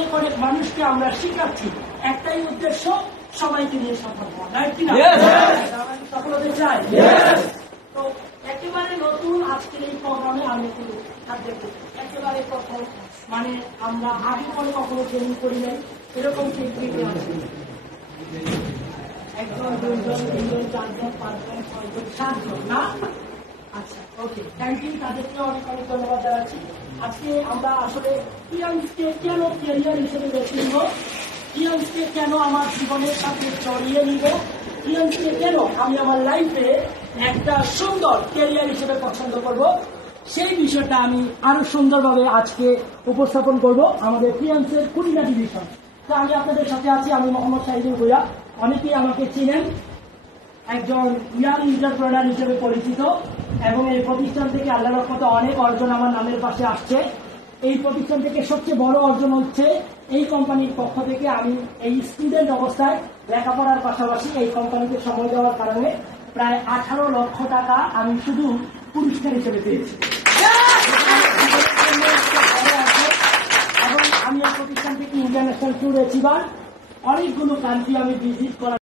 অনেক অনেক মানুষকে আমরা শিখাচ্ছি, একটাই উদ্দেশ্য সবাইকে নিয়ে সফল হওয়া, রাইট কিনা? সফল হতে চাই। তো একেবারে নতুন আজকের এই প্রোগ্রামে আমি কিন্তু একেবারে প্রথম, মানে আমরা আগে পরে কখনো ট্রেনিং করি নাই, এরকম ট্রেনিং আছে। একজন, দুইজন, তিনজন, চারজন, পাঁচজন, ছয়জন, সাতজন, না? আচ্ছা, ওকে, থ্যাংক ইউ। তাদেরকে অনেক অনেক ধন্যবাদ জানাচ্ছি। আজকে আমরা আসলে পিয়ান্সকে কেন ক্যারিয়ার হিসেবে বেছে নিব, পিয়ান্সকে কেন আমার জীবনের সাথে জড়িয়ে নিব, পিয়ান্সকে কেন আমি আমার লাইফে একটা সুন্দর ক্যারিয়ার হিসেবে পছন্দ করব, সেই বিষয়টা আমি আরো সুন্দরভাবে আজকে উপস্থাপন করব আমাদের পিয়ান্সের কুড়িনা ডিভিশন। তো আমি আপনাদের সাথে আছি, আমি মোহাম্মদ শাহিদুল ভূঁইয়া। অনেকেই আমাকে চিনেন, একজন ইয়াং এন্টারপ্রেনার হিসেবে পরিচিত, এবং এই প্রতিষ্ঠান থেকে আল্লাহর রহমতে অনেক অর্জন আমার নামের পাশে আসছে। এই প্রতিষ্ঠান থেকে সবচেয়ে বড় অর্জন হচ্ছে এই কোম্পানির পক্ষ থেকে আমি এই স্টুডেন্ট অবস্থায় লেখাপড়ার পাশাপাশি এই কোম্পানিতে সময় দেওয়ার কারণে প্রায় 18 লক্ষ টাকা আমি শুধু পুরস্কার হিসেবে পেয়েছি। এবং আমি এই প্রতিষ্ঠান থেকে ইন্টারন্যাশনাল ট্যুর অ্যাচিভার, অনেকগুলো কান্ট্রি আমি ভিজিট করার